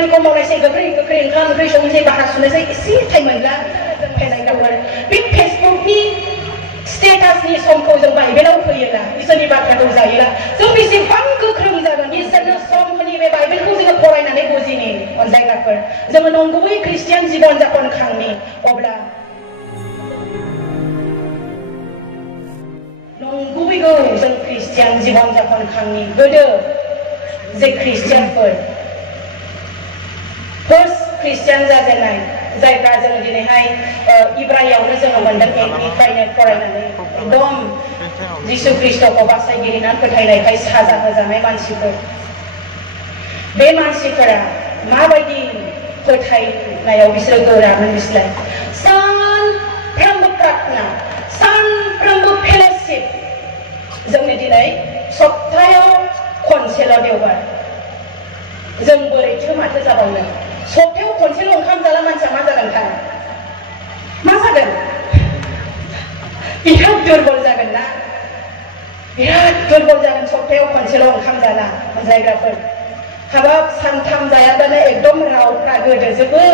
खामानिखौ मावनायसै गोख्रै ओंखाम ओंख्रि संनोसै बाहा सुनोसै एसे टाइम मोनला फेसबुकआव बे फेसबुकनि स्टेटासनि समखौ जों बाइबेलाव होयोला इसोरनि बाथ्राखौ जायोला जों बेसेबां गोख्रों जागोन इसोरनो सम होनि बे बाइबेलखौ जोङो फरायनानै बुजिनि अनजायग्राफोर जोङो नंगुबै ख्रिस्टियान जीवन जापन खांनि अब्ला नंगुबैगौ जों ख्रिस्टियान जीवन जापन खांनि गोदो जे ख्रिस्टियानफोर फार्स्ट ख्रिस्टियान जाजेननाय जायफ्रा जों दिनैहाय इब्रायावनो जोङो मोनदों एनिफ्रायनो फरायनानै एकदम जिसु ख्रिस्टखौ बासायगिरि होननानै फोथायनायखाय साजा होजानाय मानसिफोर बे मानसिफोरा माबायदि फोथायनायाव बिसोरो गोरामोन बिसोरलाय सानफ्रोमबो प्रार्थना सानफ्रोमबो फेलोशिप जोंनि दिनै सप्तायाव खनसेल' देवबार जों बोरैथो माथो जाबावनो सप्तायाव खनसेल' ओंखाम जाला मानसिया मा जागोन थाय मा जागोन बिराद दुर्बल जागोन ना बिराद दुर्बल जागोन सप्तायाव खनसेल' ओंखाम जाला अनजायग्राफोर हाबाब सानथाम जायाबानो एकदम रावफ्रा गोदोजोबो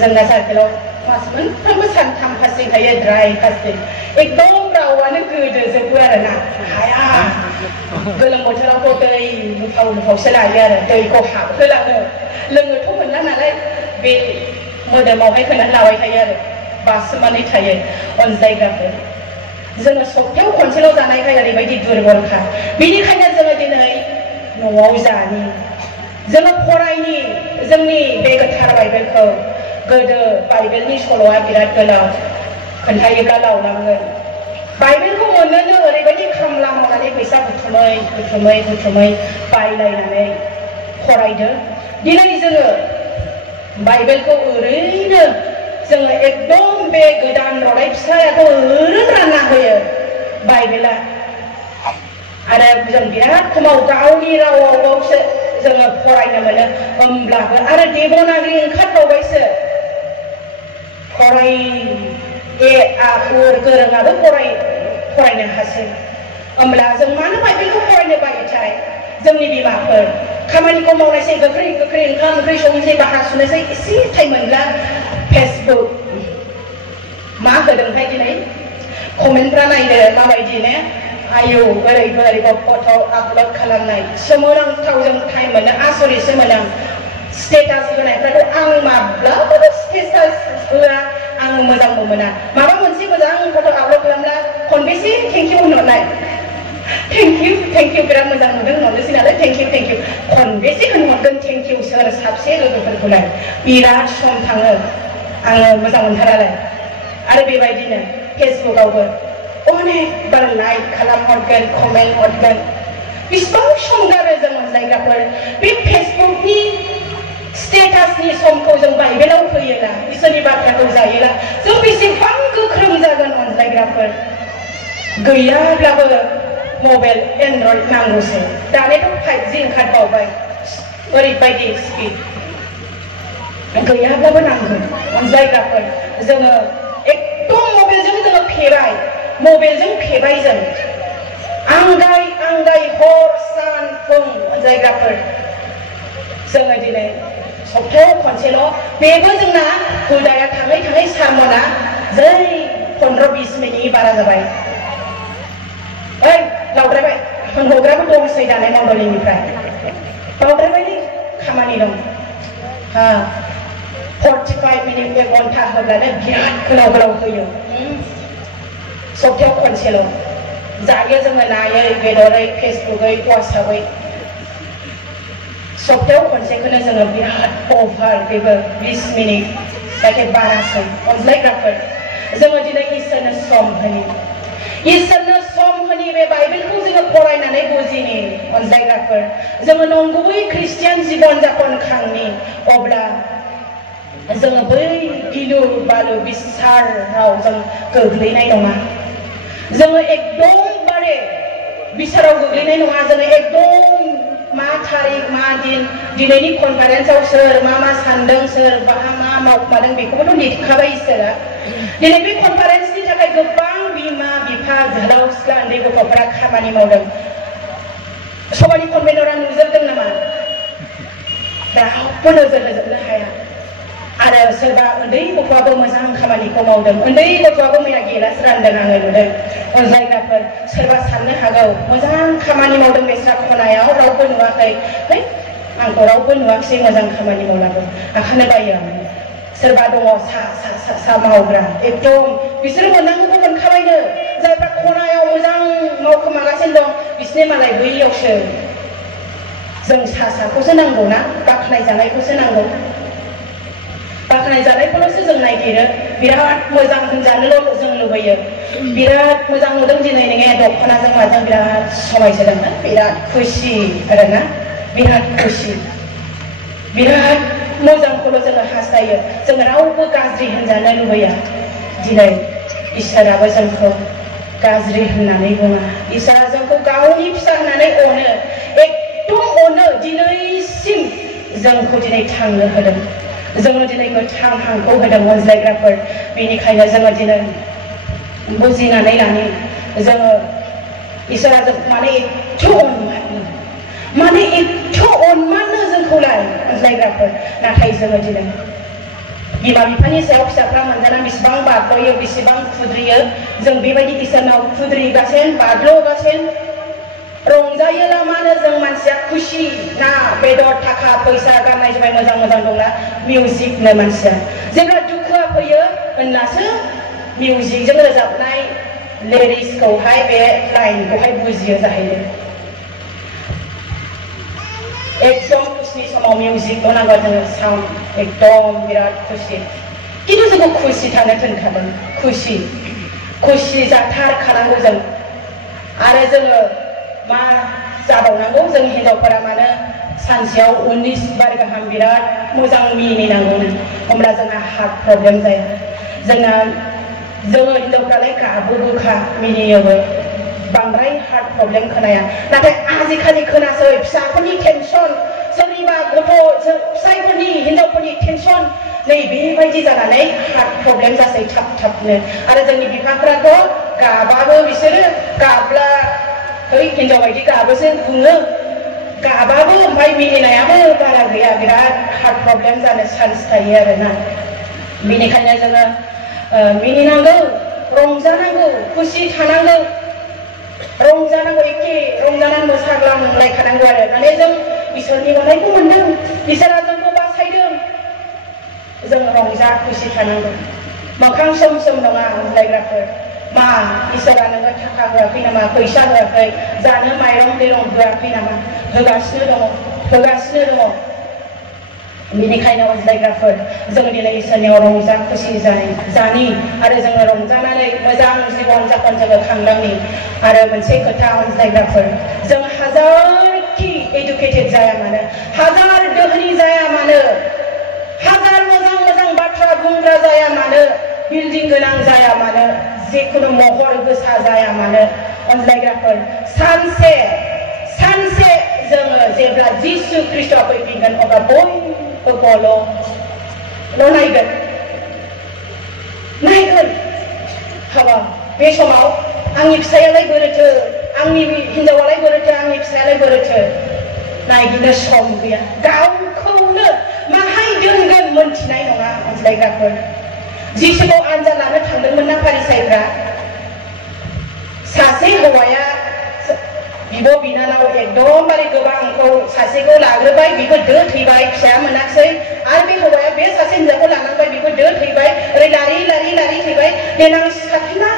जोंना सार्केलाव मास मोनफ्रोमबो सानथाम फास्टिं थायो ड्राइ फास्टिं एकदम रावानो गोदोजोबो आरोना हाया गोलोम बोथोरावथ' दै लुफावसो लायो आरो दैखौ हाबहोलाङो लोङोथ' मोनला नालाय बे मोदोमावहाय होनानै लाबाय थायो आरो बासोमनानै थायो अनजायग्राफोर जोङो सप्तायाव खनसेल' जानायखाय ओरैबायदि दुर्बलखा बेनिखायनो जोङो दिनै न'आव जानि जोङो फरायनि जोंनि बे गोथार बाइबेलखौ गोदो बाइबेलनि सल'आ बिराद गोलाव खोन्थायोब्ला लावलांगोन बाइबेलखौ मोननोनो ओरैबायदि खामला मावनानै फैसा बुथुमै बायलायनानै फरायदो दिनै जोङो बाइबेलखौ ओरैनो जोङो एकदम बे गोदान रनाय फिसायाथ' ओरैनो रानना होयो बाइबेला आरो जों बिराद खमाव गावनि रावावसो जोङो फरायनो मोनो होमब्लाबो आरो देबनागरि ओंखारबावबायसो फराय गोरोङाबो फरायनो हासै होमब्ला जों मानो बाइबेलखौ फरायनो बायोथाय जोंनि बिमाफोर खामानिखौ मावनायसै गोख्रै ओंखाम ओंख्रि संनोसै बाहा सुनोसै एसे टाइम मोनला फेसबुक मा होदोंथाय दिनै कमेन्टफ्रा नायनो माबायदि ने आयौ ओरैबो फट' आपल'ड खालामनाय सोमोनांथाव जों टाइम मोनो आसरितसो मोनो स्टेटास होनायफ्राथ' आं माब्लाबाबो स्टेटास होआ आं मोजांबो मोना माबा मोनसे मोजां फट' आपल'ड खालामब्ला खनबेसे थेंकिउ होनहरनाय थेंकिउ बिराद मोजां नुदों होनहरनोसै नालाय थेंकिउ खनबेसे होनहरगोन थेंकिउ सोर साबसे लोगोफोरखौलाय बिराद सम थाङो आङो मोजां मोनथारालाय आरो बेबायदिनो फेसबुकआवबो अनेक बार लाइक खालामहरगोन कमेन्ट हरगोन बेसेबां सम गारो जों अनजायग्राफोर बे फेसबुकनि स्टेटासनि समखौ जों बाइबेलाव होयोला इसोरनि बाथ्राखौ जायोला जों बेसेबां गोख्रों जागोन अनजायग्राफोर गैयाब्लाबो मबाइल एन्ड्रइड नांगौसै दानियाथ' 5G ओंखारबावबाय ओरैबायदि स्पिड गैयाब्लाबो नांगोन अनजायग्राफोर जोङो एकदम मबाइलजों जोङो फेबाय जों आंगाय हर सान फुं अनजायग्राफोर जोङो दिनै सप्तायाव खनसेल' बेबो जोंना हुदाया थाङै सारमना जै 15-20 मिनिटनि बारा जाबाय ओइ लावद्रायबाय होनहरग्राबो दंसै दानाय मण्डलिनिफ्राय लावद्रायबायनि खामानि दं 45 मिनिट 1 घन्टा होब्लानो बिराद गोलाव होयो सप्तायाव खनसेल' जायो जोङो नायै बेदरै फेसबुकै वाट्सएपै सप्तायाव खनसेखौनो जोङो बिराद अभार बेबो 20 मिनिट जायखि बारासै अनज्लायग्राफोर जोङो दिनै इसोरनो सम होनि बे बाइबेलखौ जोङो फरायनानै बुजिनि अनज्लायग्राफोर जोङो नंगुबै ख्रिस्टियान जीवन जापन खांनि अब्ला जोङो बै गिलु बालु बिसाराव जों गोग्लैनाय नङा जोङो एकदमबारे बिसाराव गोग्लैनाय नङा जोङो एकदम मा थारिख मा दिन दिनैनि कनफारेन्सआव सोर मा सानदों सोर मा मावमादों बेखौबोथ' लिरखाबाय इसोरा दिनै बे कनफारेन्सनि थाखाय गोबां बिमा बिफा गोलाव सिख्ला उन्दै गथ'फोरा खामानि मावदों सबानि कनभेनरा नुजोबदों नामा रावबो नोजोर होजोबनो हाया आरो सोरबा उन्दै गथ'आबो मोजां खामानिखौ मावदों उन्दै गथ'आबो मैया गिलास रानदों आङो नुदों अनज्लायग्राफोर सोरबा साननो हागौ मोजां खामानि मावदों बेस्रा खनायाव रावबो नुवाखै है आंखौ रावबो नुवाखै मोजां खामानि मावलाबो आखानो बायो आं सोरबा दङ सा मावग्रा एकदम बिसोर मोननांगौबो मोनखाबायनो जायफ्रा खनायाव मोजां मावखोमागासिनो दं बिसोरनि मालाय बैयावसो जों साखौसो नांगौ ना बाख्नाय जानायखौसो नांगौ बाख्नाय जानायखौल'सो जों नागिरो बिराद मोजां होनजानोल' जों लुबैयो बिराद मोजां नुदों दिनै नोङो दख'नाजों माजों बिराद समायसोदों ना बिराद खुसि आरोना बिराद खुसि बिराद मोजांखौल' जोङो हास्थायो जों रावबो गाज्रि होनजानो लुबैया दिनै इसोराबो जोंखौ गाज्रि होननानै बुङा इसोरा जोंखौ गावनि फिसा होननानै अनो एकदम अनो दिनैसिम जोंखौ दिनै थांनो होदों जोङो दिनै गोथां हांखौ होदों अनज्लायग्राफोर बेनिखायनो जोङो दिनै बुजिनानै लानि जोङो इसोरा जों माने एथ' अनमानो जोंखौलाय अनज्लायग्राफोर नाथाय जोङो दिनै बिमा बिफानि सायाव फिसाफ्रा मोनजाना बेसेबां बारग'यो बेसेबां खुद्रियो जों बेबायदि इसोरनाव खुद्रिगासिनो बारग्ल'गासिनो रंजायोला मानो जों मानसिया खुसि ना बेदर थाखा फैसा गाननाय जोमनाय मोजां मोजां दंना मिउजिकनो मानसिया जेब्ला दुखुआ फैयो होननासो मिउजिकजों रोजाबनाय लिरिक्सखौहाय बे लाइनखौहाय बुजियो जाहैयो एकदम खुसिनि समाव मिउजिकल' नांगौ जोङो साउन्ड एकदम बिराद खुसि खिन्थु जोंखौ खुसि थानो दोनखादों खुसि जाथारखानांगौ जों आरो जोङो मा जाबावनांगौ जों हिनजावफोरा मानो सानसेयाव 19 बार गाहाम बिराद मोजां मिनिनांगौनो होमब्ला जोंहा हार्ट प्रब्लेम जाया जोङो हिनजावफ्रालाय गाबोबोखा मिनियोबो बांद्राय हार्ट प्रब्लेम खोनाया नाथाय आजिखालि खोनासै फिसाफोरनि टेनसन सोरनिबा गथ' फिसायफोरनि हिनजावफोरनि टेनसन नै बेबायदि जानानै हार्ट प्रब्लेम जासै थाबनो आरो जोंनि बिफाफ्राथ' गाबाबो बिसोरो गाब्ला है हिनजाव बायदि गाबोसो बुङो गाबाबो ओमफ्राय मिनिनायाबो बारा गैया बिराद हार्ट प्रब्लेम जानो चान्स थायो आरोना बेनिखायनो जोङो मिनिनांगौ रंजानांगौ खुसि थानांगौ रंजानांगौ एखे रंजानानै मोसाग्लांलायखानांगौ आरो माने जों इसोरनि अननायखौ मोन्दों इसोरा जोंखौ बासायदों जों रंजा खुसि थानांगौ मोखां सोम नङा अनज्लायग्राफोर मा इसोरा नोङो थाखा होआखै नामा फैसा होआखै जानो माइरं दैरं होआखै नामा होगासिनो दङ बेनिखायनो अनज्लायग्राफोर जों दिनै इसोरनियाव रंजा खुसि जानि आरो जोङो रंजानानै मोजां जिबन जापन जोङो खांलांनि आरो मोनसे खोथा अनज्लायग्राफोर जों हाजारखि एडुकेटेड जाया मानो हाजार दोहोनि जाया मानो हाजार मोजां बाथ्रा बुंग्रा जाया मानो बिल्डिं गोनां जाया मानो जिखुनु महर गोसा जाया मानो अनज्लायग्राफोर सानसे जोङो जेब्ला जिसु ख्रिस्ट'आ फैफिनगोन अब्ला बयबो गल' नायगोन हाबा बे समाव आंनि फिसायालाय बोरैथो आंनि हिनजावालाय बोरैथो आंनि फिसायालाय बोरैथो नायगिरनो सम गैया गावखौनो माहाय दोनगोन मोनथिनाय नङा अनज्लायग्राफोर जिसुखौ आनजाद लानो थांदोंमोन ना फारिसाइफ्रा सासे हौवाया बिब' बिनानाव एकदमबारे गोबांखौ सासेखौ लाग्रोबाय बिबो दो थैबाय फिसाया मोनाखिसै आरो बे हौवाया बे सासे हिनजावखौ लानांबाय बिबो दो थैबाय ओरै लारि थैबाय देनां साफिना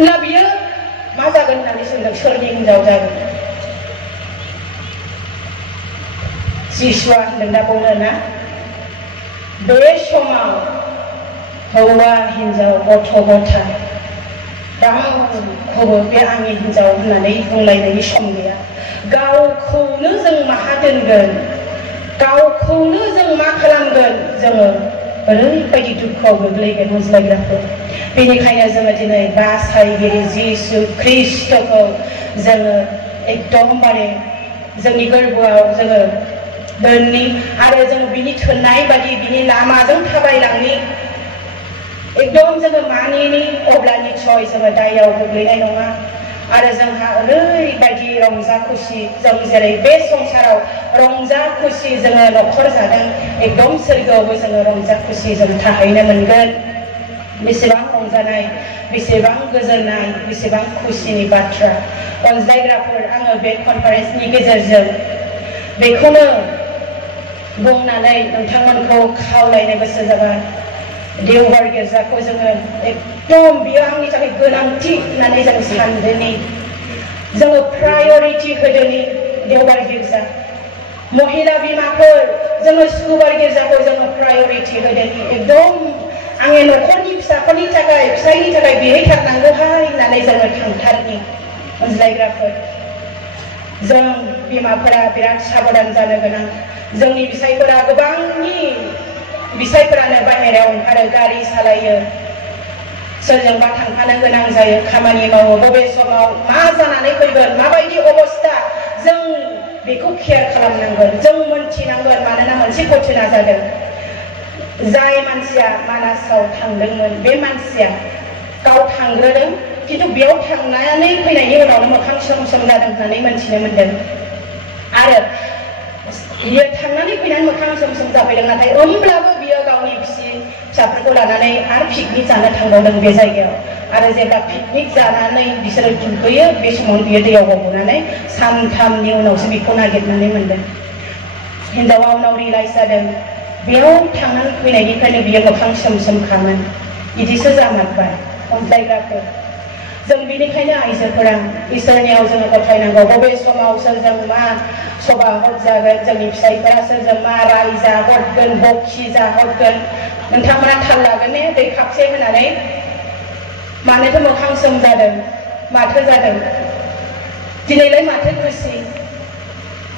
ना बियो मा जागोन होननानै सोंदों सोरनि हिनजाव जागोन जिसुआ होनदों दा बुङो ना बे समाव हौवा हिनजाव गथ' गथाय रावखौबो बे आंनि हिनजाव होननानै बुंलायनायनि सम गैया गावखौनो जों माहा दोनगोन गावखौनो जों मा खालामगोन जोङो ओरैबायदि दुखुआव गोग्लैगोन अनज्लायग्राफोर बेनिखायनो जोङो दिनै बासायगिरि जिसु ख्रिस्ट'खौ जोङो एकदमबारे जोंनि गोरबोआव जोङो दोननि आरो जों बिनि थोननाय बादि बिनि लामाजों थाबायलांनि एकदम जोङो मानिनि अब्ला निस्सय जोङो दायाव गोग्लैनाय नङा आरो जोंहा ओरैबायदि रंजा खुसि जों जेरै बे संसाराव रंजा खुसि जोङो न'खर जादों एकदम सोरगोआवबो जोङो रंजा खुसि जों थाहैनो मोनगोन बेसेबां रंजानाय बेसेबां गोजोननाय बेसेबां खुसिनि बाथ्रा अनज्लायग्राफोर आङो बे कनफारेन्सनि गेजेरजों बेखौनो बुंनानै नोंथांमोनखौ खावलायनो गोसो जाबाय देवबार गिर्जाखौ जोङो एकदम बियो आंनि थाखाय गोनांथि होननानै जों सानदोंनि जोङो प्रायरिटि होदोंनि देवबार गिर्जा महिला बिमाफोर जोङो सुक्रुबार गिर्जाखौ जोङो प्रायरिटि होदोंनि एकदम आंनि न'खरनि फिसाफोरनि थाखाय फिसायनि थाखाय बिहैथारनांगौहाय होननानै जोङो थांथारनि अनज्लायग्राफोर जों बिमाफोरा बिराद साबधान जानो गोनां जोंनि बिसायफोरा गोबांनि बिसायफोरानो बाहेरायाव ओंखारो गारि सालायो सोरजोंबा थांफानो गोनां जायो खामानि मावो बबे समाव मा जानानै फैगोन माबायदि अबस्था जों बेखौ केयार खालामनांगोन जों मोनथिनांगोन मानोना मोनसे घटना जादों जाय मानसिया मानासाव थांदोंमोन बे मानसिया गाव थांग्रोदों किन्तु बेयाव थांनानै फैनायनि उनावनो मोखां सोम सोम जादों होननानै मोनथिनो मोनदों आरो बियो थांनानै फैनानै मोखां सोम सोम जाफैदों नाथाय होमब्लाबो बियो गावनि फिसाफोरखौ लानानै आरो पिकनिक जानो थांबावदों बे जायगायाव आरो जेब्ला पिकनिक जानानै बिसोरो दुगैयो बे समाव बियो दैयाव गबोनानै सानथामनि उनावसो बेखौ नागिरनानै मोनदों हिनजावा उनाव रियलाइज जादों बेयाव थांनानै फैनायनिफ्रायनो बियो मोखां सोम सोमखामोन बिदिसो जामारबाय अनज्लायग्राफोर जों बेनिखायनो आइजोफोरा इसोरनियाव जोङो गथायनांगौ बबे समाव सोरजों मा सभा हद जागोन जोंनि फिसाइफोरा सोरजों मा रायजा हरगोन बखि जाहरगोन नोंथांमोना थाल लागोन ने दै खापसे होनानै मानोथो मोखां सोम जादों माथो जादों दिनैलाय माथो खुसि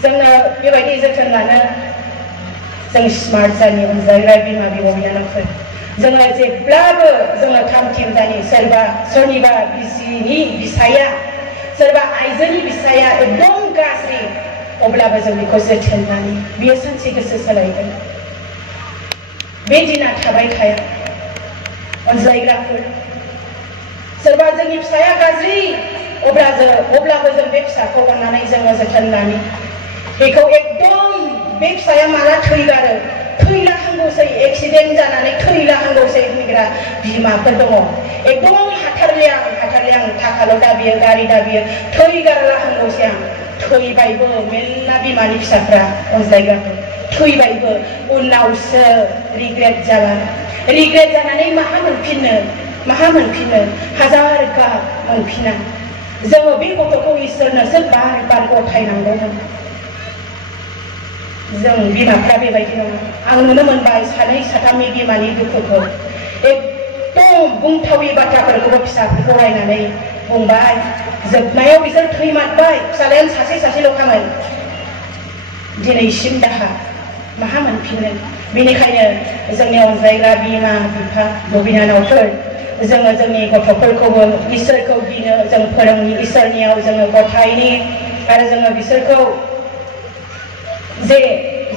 जोंनो बेबायदि जोथोन लानो जों स्मार्ट जानि अनज्लायग्रा बिमा बिब' बिनानावफोर जोङो जेब्लाबो जोङो थामथिम जानि सोरनिबा बिसिनि बिसाया सोरबा आइजोनि बिसाया एकदम गाज्रि अब्लाबो जों बेखौ जोथोन लानि बियो सानसे गोसो सोलायगोन बे दिना थाबाय थाया अनज्लायग्राफोर सोरबा जोंनि फिसाया गाज्रि अब्लाबो जों बे फिसाखौ अननानै जोङो जोथोन लानि बेखौ एकदम बे फिसाया माला थैगारो थैलाहांगौसै एक्सिडेन्ट जानानै थैलाहांगौसै होनग्रा बिमाफोर दङ एकदम हाथारले आं थाखाल' दाबियो गारि दाबियो थैगारलाहांगौसै आं थैबायबो मेरला बिमानि फिसाफ्रा अनज्लायग्राफोर थैबायबो उनावसो रिग्रेट जानानै माहा मोनफिननो हाजार गाब मोनफिना जोङो बे गथ'खौ इसोरनोसो बार गथायनांगौमोन जों बिमाफ्रा बेबायदि नङा आं नुनो मोनबाय सानै साथामनि बिमानि दुखुखौ एकदम बुंथावि बाथ्राफोरखौबो फिसाफोरखौ रायनानै बुंबाय जोबनायाव बिसोर थैमारबाय फिसालायानो सासेल'खामोन दिनैसिम दाहा माहा मोनफिननो बेनिखायनो जोंनि अनज्लायग्रा बिमा बिफा बिनानावफोर जोङो जोंनि गथ'फोरखौबो इसोरखौ गिनो जों फोरोंनि इसोरनियाव जोङो गथायनि आरो जोङो बिसोरखौ जे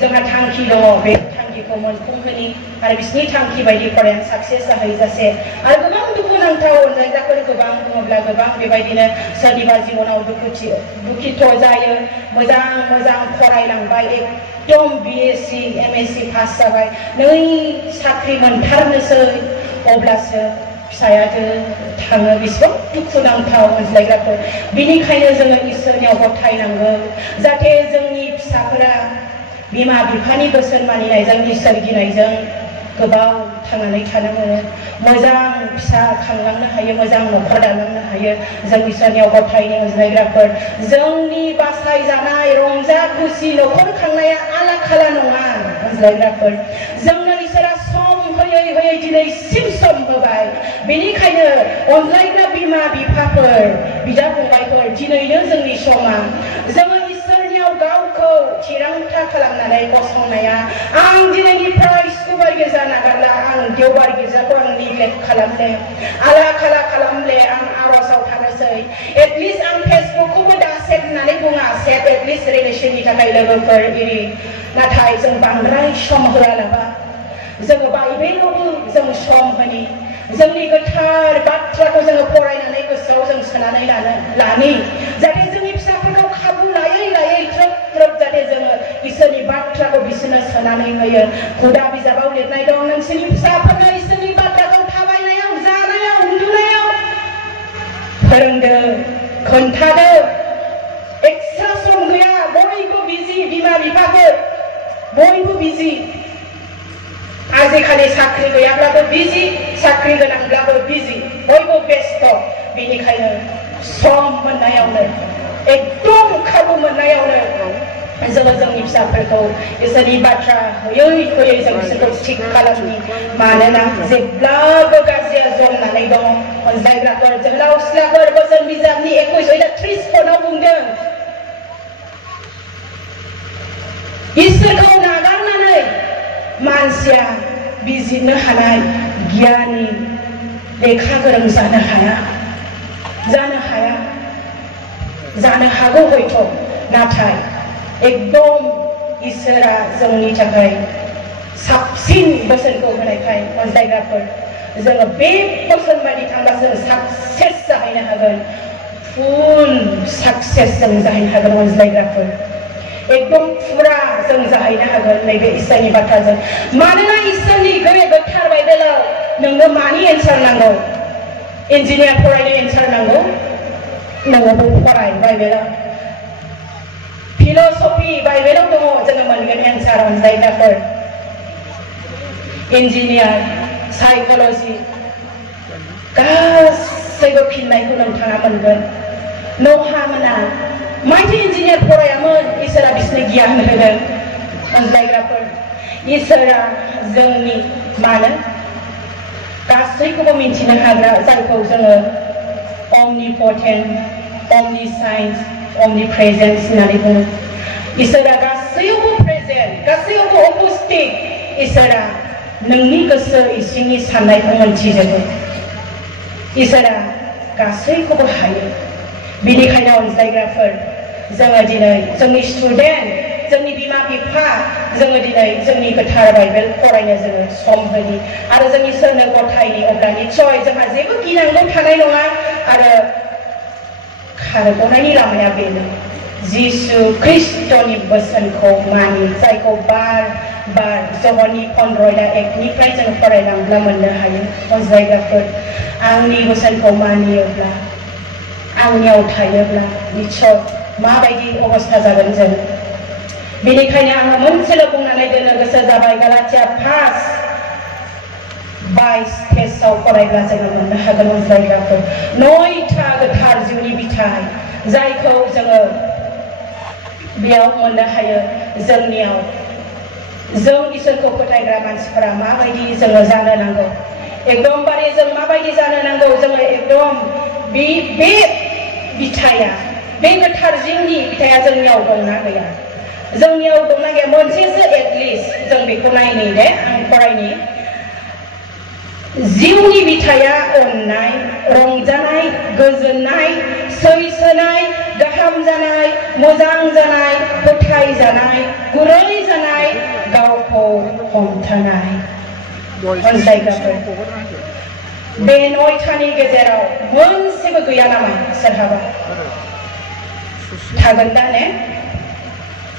जोंहा थांखि दङ बे थांखिखौ मोनफुंहोनि आरो बिसोरनि थांखि बायदि फरायनानै साक्सेस जाहैजासे आरो गोबां दुखुनांथाव अनज्लायग्राफोर गोबां दङब्ला गोबां बेबायदिनो सोरनिबा जिबनाव दुखिथ जायो मोजां फरायलांबाय एकदम बिएससि एमएससि पास जाबाय नै साख्रि मोनथारनोसै अब्लासो फिसाया थाङो बेसेबां दुखुनांथाव अनज्लायग्राफोर बिनिखायनो जोङो इसोरनियाव गथायनांगौ जाहाथे जोंनि फिसाफोरा बिमा बिफानि बोसोन मानिनायजों इसोर गिनायजों गोबाव थांनानै थानो मोनो मोजां फिसा खांलांनो हायो मोजां न'खर दालांनो हायो जों इसोरनियाव गथायनो अनज्लायग्राफोर जोंनि बासायजानाय रंजा खुसि न'खर खांनाया आला खाला नङा अनज्लायग्राफोर जोंनो इसोरा सम होयै दिनैसिम सम होबाय बेनिखायनो अनज्लायग्रा बिमा बिफाफोर बिदा फंबायफोर दिनैनो जोंनि समा जोङो इसोरनियाव गावखौ थिरांथा खालामनानै गसंनाया आं दिनैनिफ्राय सुक्रुबार गिर्जा नागारला आं देवबार गिर्जाखौ आं निग्लेक्ट खालामले आला खाला खालामले आं आर'जआव थानोसै एटलिस्ट आं फेसबुकखौबो दा सेट होननानै बुङा सेट एटलिस्ट रिलेसननि थाखाय लोगोफोर इरि नाथाय जों बांद्राय सम होआलाबा जोङो बाइबेलावबो जों सम होनि जोंनि गोथार बाथ्राखौ जोङो फरायनानै गोसोआव जों सोनानै लानि जाहाथे जोंनि फिसाफोरखौ खाबु लायै लायै ख्रोब ख्रोब जाहाथे जोङो इसोरनि बाथ्राखौ बिसोरनो सोनानै होयो हुदा बिजाबाव लिरनाय दं नोंसोरनि फिसाफोरनो इसोरनि बाथ्राखौ थाबायनायाव जानायाव उन्दुनायाव फोरोंदो खोन्थादो एक्सट्रा सम गैया बयबो बिजि बिमा बिफाफोर बयबो बिजि आजिखालि साख्रि गैयाब्लाबो बिजि साख्रि गोनांब्लाबो बिजि बयबो बेस्थ बेनिखायनो सम मोननायावनो एकदम खाबु मोननायावनो जोङो जोंनि फिसाफोरखौ इसोरनि बाथ्रा होयै होयै जों बिसोरखौ थिग खालामनि मानोना जेब्लाबो गाज्रिया जमनानै दङ अनज्लायग्राफोर जोहोलाव सिख्लाफोर बोसोन बिजाबनि 21:30 फनाव बुंदों इसोरखौ नागारनानै मानसिया बिजिरनो हानाय गियानि लेखा गोरों जानो हागौ हयथ नाथाय एकदम इसोरा जोंनि थाखाय साबसिन बोसोनखौ होनायखाय अनज्लायग्राफोर जोङो बे बोसोन बायदि थांब्लासो साक्सेस जाहैनो हागोन फुल साक्सेस जों जाहैनो हागोन अनज्लायग्राफोर एकदम फुरा जों जाहैनो हागोन नैबे इसोरनि बाथ्राजों मानोना इसोरनि गोथार बाइबेलाव नोंनो मानि एन्सार नांगौ इन्जिनियार फरायनो एन्सार नांगौ नोङो फराय बाइबेलाव फिलसफि बाइबेलाव दङ जोङो मोनगोन एन्सार अनज्लायग्राफोर इन्जिनियार साइकोलॉजी गासैबो फिननायखौ नोंथाङा मोनगोन नहा मोना माइथि इन्जिनियार फरायामोन इसोरा बिसोरनो गियान होदों अनज्लायग्राफोर इसोरा जोंनि मानो गासैखौबो मिन्थिनो हाग्रा जायखौ जोङो omnipotent omniscience omnipresence होननानै बुङो इसोरा गासैयावबो प्रेजेन्ट गासैयावबो उपस्थित इसोरा नोंनि गोसो इसिंनि साननायखौ मोनथिजोबो इसोरा गासैखौबो हायो बेनिखायनो अनज्लायग्राफोर जोङो दिनै जोंनि स्टुडेन्ट जोंनि बिमा बिफा जोङो दिनै जोंनि गोथार बाइबेल फरायनो जोङो सम होनि आरो जों इसोरनो गथायनि अब्ला निस्सय जोंहा जेबो गिनांगौ थानाय नङा आरो खारग'नायनि लामाया बेनो जिसु ख्रिस्टनि बोसोनखौ मानि जायखौ बार बार जहरनि 15:1 जों फरायलांब्ला मोननो हायो अनज्लायग्राफोर आंनि बोसोनखौ मानियोब्ला आंनियाव थायोब्ला निस्सय माबायदि अबस्था जागोन जों बेनिखायनो आङो मोनसेल' बुंनानै दोननो गोसो जाबाय गालातिया 5:22 फरायब्ला जोङो मोननो हागोन अनज्लायग्राफोर 9था गोथार जिउनि बिथाइ जायखौ जोङो बेयाव मोननो हायो जोंनियाव जों इसोरखौ फोथायग्रा मानसिफोरा माबायदि जोङो जानो नांगौ एकदमबारे जों माबायदि जानो नांगौ जोङो एकदम बे बिथाया बे गोथार जिउनि बिथाया जोंनियाव दंना गैया जोंनियाव दंना गैया मोनसेसो एटलिस्ट जों बेखौ नायनि दे आं फरायनि जिउनि बिथाया अननाय रंजानाय गोजोननाय सैसोनाय गाहाम जानाय मोजां जानाय फोथायजानाय गुरै जानाय गावखौ हमथानाय अनज्लायग्राफोर बे 9थानि गेजेराव मोनसेबो गैया नामा सोरहाबा थागोन दा ने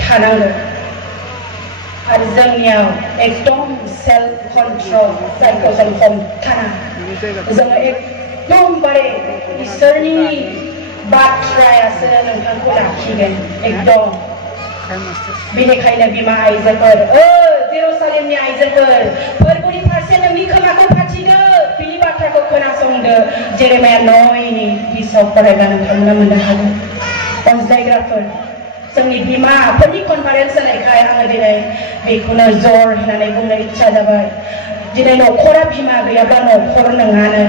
थानांगौ आरो जोंनियाव एकदम सेल्फ कन्ट्रल जायखौ जों हमथाना जोङो एकदमबारे इसोरनि बाथ्रायासो नोंथांखौ लाखिगोन एकदम बेनिखायनो बिमा आइजोफोर जेरुसालेमनि आइजोफोर फोरबोनि फारसे नोंनि खोमाखौ फाथिदो बिनि बाथ्राखौ खोनासंदो जेरेमाया 9:20 फरायब्ला नोंथांमोना मोननो हागोन अनज्लायग्राफोर जोंनि बिमाफोरनि कनफारेन्स जानायखाय आङो दिनै बेखौनो जर होनानै बुंनो इच्छा जाबाय दिनै न'खरा बिमा गैयाब्ला न'खर नङानो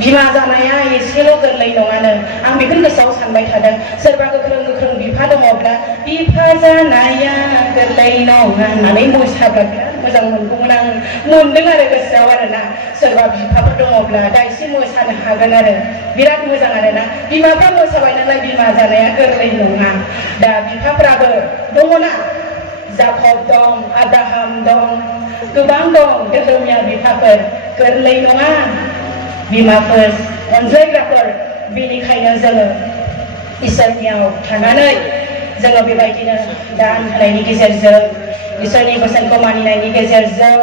बिमा जानाया एसेल' गोरलै नङानो आं बेखौनो गोसोआव सानबाय थादों सोरबा गोख्रों गोख्रों बिफा दङब्ला बिफा जानाया गोरलै नङा होननानै मोसाब्ला बिराद मोजां मोनगौमोन आं मोनदों आरो गोसोआव आरोना सोरबा बिफाफोर दङब्ला दा एसे मोसानो हागोन आरो बिराद मोजां आरोना बिमाफ्रा मोसाबाय नालाय बिमा जानाया गोरलै नङा दा बिफाफ्राबो दङना जाकब दं आब्राहाम दं गोबां दं धोरोमनिया बिफाफोर गोरलै नङा बिमाफोर अनज्लायग्राफोर बेनिखायनो जोङो इसोरनियाव थानानै जोङो बेबायदिनो दान होनायनि गेजेरजों इसोरनि बोसोनखौ मानिनायनि गेजेरजों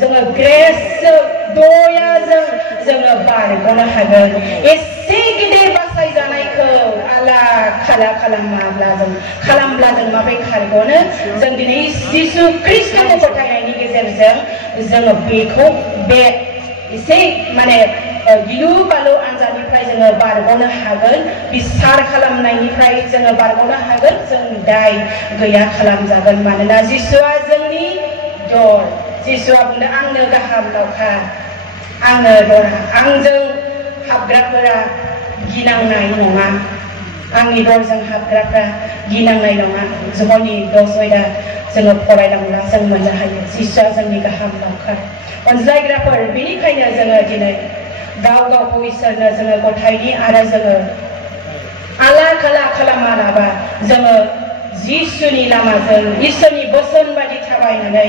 जोङो ग्रेसजों दयाजों जोङो बारग'नो हागोन एसे गिदिर बासायजानायखौ आला खाला खालामब्ला जों माबोरै खारग'नो जों दिनै जिसु ख्रिस्टखौ फोथायनायनि गेजेरजों जोङो बेखौ बे एसे माने गिलु बालु आनजादनिफ्राय जोङो बारग'नो हागोन बिसार खालामनायनिफ्राय जोङो बारग'नो हागोन जों दाय गैया खालामजागोन मानोना जिसुआ जोंनि दर जिसुआ बुंदों आंनो गाहाम लावखार आंनो दरा आंजों हाबग्राफोरा गिनांनाय नङा आंनि दरजों हाबग्राफ्रा गिनांनाय नङा जहनि 10 आयदा जोङो फरायलांब्ला जों मोननो हायो जिसुआ जोंनि गाहाम लावखार अनज्लायग्राफोर बेनिखायनो जोङो दिनै गाव गावखौ इसोरनो जोङो गथायनि आरो जोङो आला खाला खालामालाबा जोङो जिसुनि लामाजों इसोरनि बोसोन बायदि थाबायनानै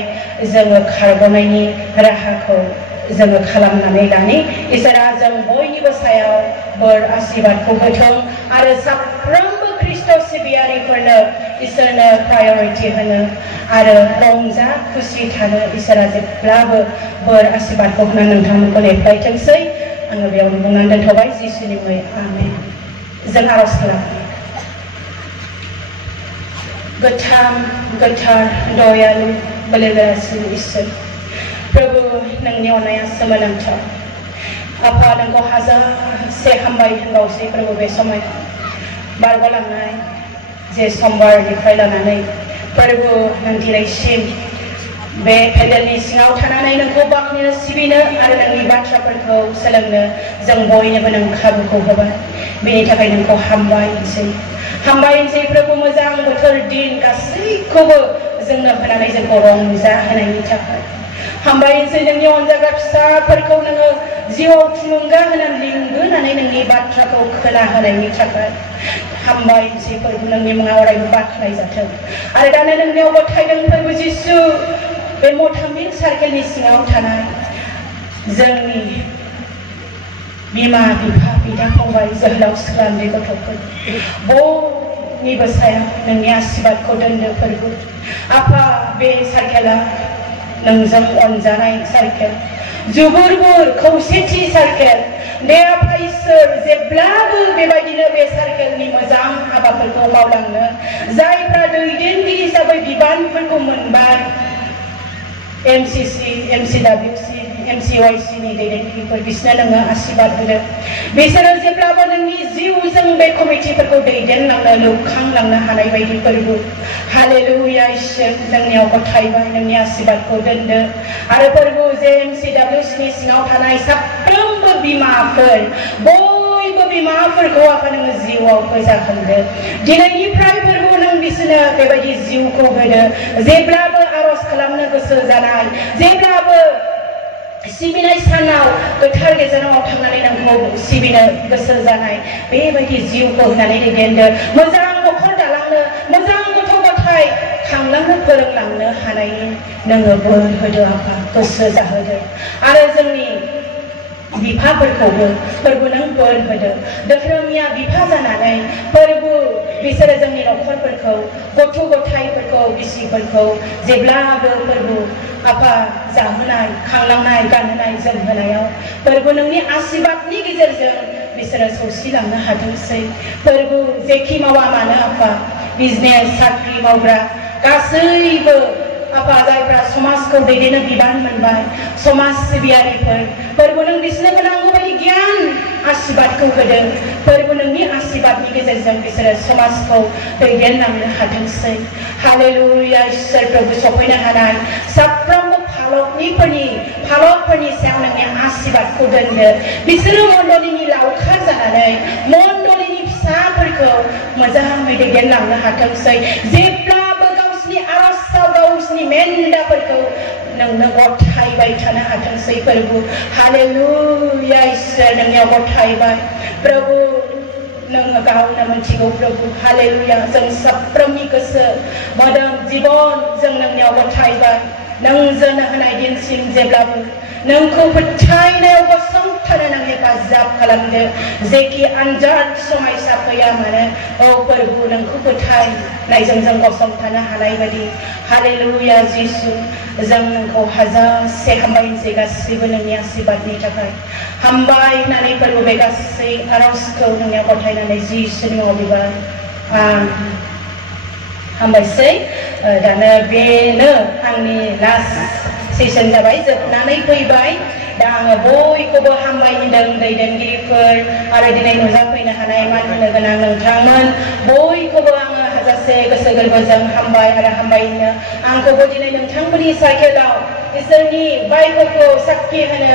जोङो खारग'नायनि राहाखौ जोङो खालामनानै लानि इसोरा जों बयनिबो सायाव बोर आशीर्बादखौ होथों आरो साफ्रोमबो ख्रिस्ट सिबियारिफोरनो इसोरनो प्रायरिटि होनो आरो रंजा खुसि थानो इसोरा जेब्लाबो बोर आशीर्बादखौ होना नोंथांमोनखौ नेफ्लायथोंसै आङो बेयावनो बुंनानै दोनथ'बाय जिसुनि मुङै आमेन जों आरज खालामो गोथार दयालु बोलोगोरासिन इसोर प्रभु नोंनि अननाया सोमोनांथाव आफा नोंखौ हाजारसे हामबाय होनबावसै प्रभु बे समाव बारग'लांनाय जे समबारनिफ्राय लानानै प्रभु नों दिनैसिम बे पेन्डेलनि सिङाव थानानै नोंखौ बाख्नायनो सिबिनो आरो नोंनि बाथ्राफोरखौ सोलोंनो जों बयनोबो नों खाबुखौ होबाय बेनि थाखाय नोंखौ हामबायसै प्रभु मोजां बोथोर दिन गासैखौबो जोंनो होनानै जोंखौ रंजाहोनायनि थाखाय हामबायसै नोंनि अनजाग्रा फिसाफोरखौ नोङो जिउआव थुलुंगा होनानै लिंबोनानै नोंनि बाथ्राखौ खोनाहोनायनि थाखाय हामबायसै प्रभु नोंनि मुङा अरायबो बाख्नायजाथों आरो दानो नोंनियाव गथायदों प्रभु जिसु बे मथामिक सार्केलनि सिङाव थानाय जोंनि बिमा बिफा बिदा फंबाय जोहोलाव सिख्लानि गथ'फोर बयनिबो सायाव नोंनि आशीर्बादखौ दोनदो प्रभु आफा बे सार्केला नोंजों अनजानाय सार्केल जुबुर खौसेथि सार्केल दे आफा इसोर जेब्लाबो बेबायदिनो बे सार्केलनि मोजां हाबाफोरखौ मावलांनो जायफ्रा दैदेनगिरि हिसाबै बिबानफोरखौ मोनबाय एमसिसि एमसिडब्लिउसि एमसिवाइसि नि दैदेनगिरिफोर बिसोरनो नोङो आशीर्बाद होदो बिसोरो जेब्लाबो नोंनि जिउजों बे कमिटिफोरखौ दैदेनलांनो लुखांलांनो हानाय बायदि फोरबो हालेलुया इसोर जोंनियाव गथायबाय नोंनि आशीर्बादखौ दोनदो आरो फोरबो जे एमसिडब्लिउसि नि सिङाव थानाय साफ्रोमबो बिमाफोर बयबो बिमाफोरखौ आफा नोङो जिउआव फोजाखांदो दिनैनिफ्राय फोरबो नों बिसोरनो बेबायदि जिउखौ होदो जेब्लाबो आरज खालामनो गोसो जानाय जेब्लाबो सिबिनाय सानाव गोथार गेजेराव थांनानै नोंखौ सिबिनो गोसो जानाय बेबायदि जिउखौ होनानै दैदेनदो मोजां न'खर दालांनो मोजां गथ' गथाय खांलांनो फोरोंलांनो हानायनि नोङो बोर होदो आफा गोसो जाहोदो आरो जोंनि बिफाफोरखौबो फोरबो नों बोर होदो धोरोमिया बिफा जानानै फोरबो बिसोरो जोंनि न'खरफोरखौ गथ' गथायफोरखौ बिसिफोरखौ जेब्लाबो फोरबो आफा जाहोनाय खांलांनाय गानहोनाय जोमहोनायाव फोरबो नोंनि आशीर्बादनि गेजेरजों बिसोरो सौसिलांनो हाथोंसै फोरबो जेखि मावा मानो आफा बिजनेस साख्रि मावग्रा गासैबो आफा जायफ्रा समाजखौ दैदेननो बिबान मोनबाय समाज सिबियारिफोर फोरबो नों बिसोरनो नांगौ बायदि गियान आशीर्बादखौ होदों फोरबो नोंनि आशीर्बादनि गेजेरजों बिसोरो समाजखौ दैदेनलांनो हाथोंसै हालेलुया इसोर प्रभु सफैनो हानाय साफ्रोमबो फालकफोरनि सायाव नोंनि आशीर्बादखौ दोनदो बिसोरो मण्डलिनि लावखार जानानै मण्डलिनि फिसाफोरखौ मोजाङै दैदेनलांनो हाथोंसै जेब्लाबो गावसिनि आरजआव गावसिनि मेन्दाफोरखौ नोंनो गथायबाय थानो हाथोंसै प्रभु हालेलुया इसोर नोंनियाव गथायबाय प्रभु नों गावनो मिथिगौ प्रभु हालेलुया जों साफ्रोमनि गोसो मोदोम जिबन जों नोंनियाव गथायबाय नोंजोंनो होनाय दिनसिम जेब्लाबो नोंखौ फोथायनायाव गसंथानो नों हेफाजाब खालामदो जेखि आनजाद समायसा फैया मानो औ प्रभु नोंखौ फोथायनायजों जों गसंथानो हानाय बायदि हालेलुया जिसु जों नोंखौ हाजासे हामबायसै गासैबो नोंनि आशीर्वादनि थाखाय हामबाय होननानै प्रभु बे गासै आरजखौ नोंनियाव गथायनानै जिसुनि मुङाव बिबाय हामबायसै दानो बेनो आंनि लास्ट सेसन जाबाय जोबनानै फैबाय दा आङो बयखौबो हामबाय होनदों दैदेनगिरिफोर आरो दिनै नुजाफैनो हानाय मान होनो गोनां नोंथांमोन बयखौबो आङो हाजासे गोसो गोरबोजों हामबाय आरो हामबाय होनो आंखौबो दिनै नोंथांमोननि साइकेलाव इसोरनि बाइबलखौ साक्षि होनो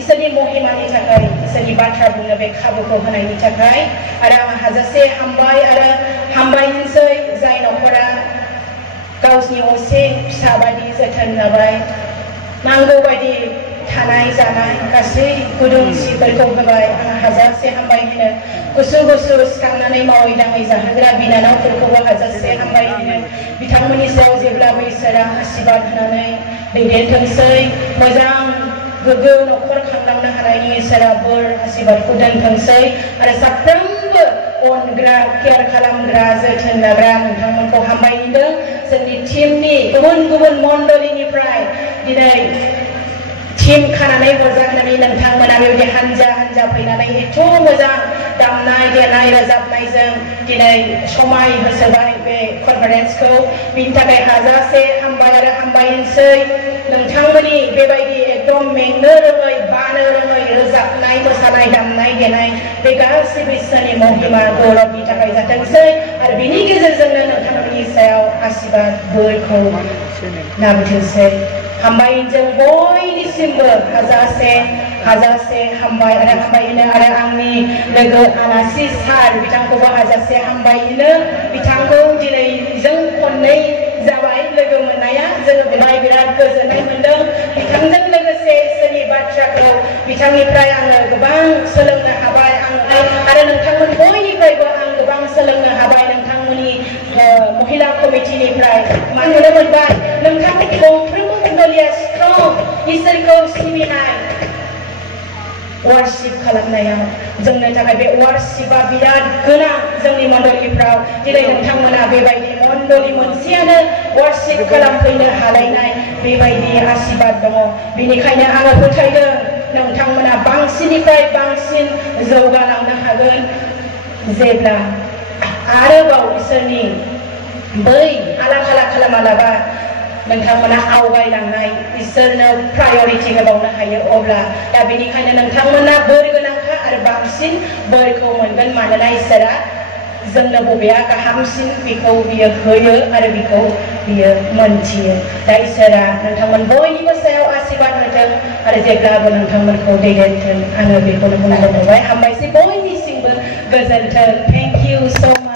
इसोरनि महिमानि थाखाय इसोरनि बाथ्रा बुंनो बे खाबुखौ होनायनि थाखाय आरो आं हाजासे हामबाय आरो हामबाय होनसै जाय न'खरा गावनि असे फिसा बायदि जोथोन लाबाय नांगौ बायदि थानाय जानाय गासै गुदुंसिफोरखौ होबाय आं हाजासे हामबाय होनो गुसु गुसु सिखांनानै मावै दाङै जाहोग्रा बिनानावफोरखौबो हाजासे हामबाय होनो बिथांमोननि सायाव जेब्लाबो इसोरा आशीर्वाद होनानै दैदेनथोंसै मोजां गोग्गो न'खर खांलांनो हानायनि इसोरा बोर आशीर्वादखौ दोनथोंसै आरो साफ्रोमबो अनग्रा केयार खालामग्रा जोथोन लाग्रा नोंथांमोनखौ हामबाय होनदों जोंनि टीमनि गुबुन गुबुन मण्डलीनिफ्राय दिनै टीम खानानै हरजानानै नोंथांमोना बेबायदि हानजा हानजा फैनानै एथ' मोजां दामनाय देनाय रोजाबनायजों दिनै समाय होसोबाय बे कनफारेन्सखौ बिनि थाखाय हाजासे हामबाय आरो हामबाय होनसै नोंथांमोननि बेबायदि एकदम मेंनो रोङै बानो रोङै रोजाबनाय मोसानाय दामनाय देनाय बे गासैबो इसोरनि महिमा गौरबनि थाखाय जाथोंसै आरो बिनि गेजेरजोंनो नोंथांमोननि सायाव आशीर्वाद बोरखौ लाबोथोंसै हामबाय जों बयनिसिमबो हाजासे हामबाय आरो हामबाय होनो आरो आंनि लोगो आलासि सार बिथांखौबो हाजासे हामबाय होनो बिथांखौ दिनै जों खननै जाबाय लोगो मोननाया जोङो बेवहाय बिराद गोजोननाय मोनदों बिथांजों लोगोसे इसोरनि बाथ्राखौ बिथांनिफ्राय आङो गोबां सोलोंनो हाबाय आरो नोंथांमोन बयनिफ्रायबो आं गोबां सोलोंनो हाबाय नोंथांमोननि महिला कमिटिनिफ्राय मा नुनो मोनबाय नोंथांमोननि गंफ्रोमबो मण्डलीया स्ट्रं इसोरखौ सिबिनाय वार्शिप खालामनायाव जोंनो थाखाय बे वार्शिपआ बिराद गोनां जोंनि मण्डलीफ्राव दिनै नोंथांमोना बेबायदि मण्डली मोनसेयानो वार्शिप खालामफैनो हालायनाय बेबायदि आशीर्वाद दङ बेनिखायनो आङो फोथायदों नोंथांमोना बांसिननिफ्राय बांसिन जौगालांनो हागोन जेब्ला आरोबाव इसोरनि बै आला खाला खालामालाबा नोंथांमोना आवगायलांनाय इसोरनो प्रायरिटि होबावनो हायो अब्ला दा बेनिखायनो नोंथांमोना बोर गोनांखा आरो बांसिन बोरखौ मोनगोन मानोना इसोरा जोंनो बबेया गाहामसिन बेखौ बियो होयो आरो बेखौ बियो मोनथियो दा इसोरा नोंथांमोन बयनिबो सायाव आशीर्वाद होथों आरो जेब्लाबो नोंथांमोनखौ दैदेनथों आङो बेखौनो बुंनो लुबैबाय हामबायसै बयनिसिमबो गोजोन्थों थेंक इउ सो माच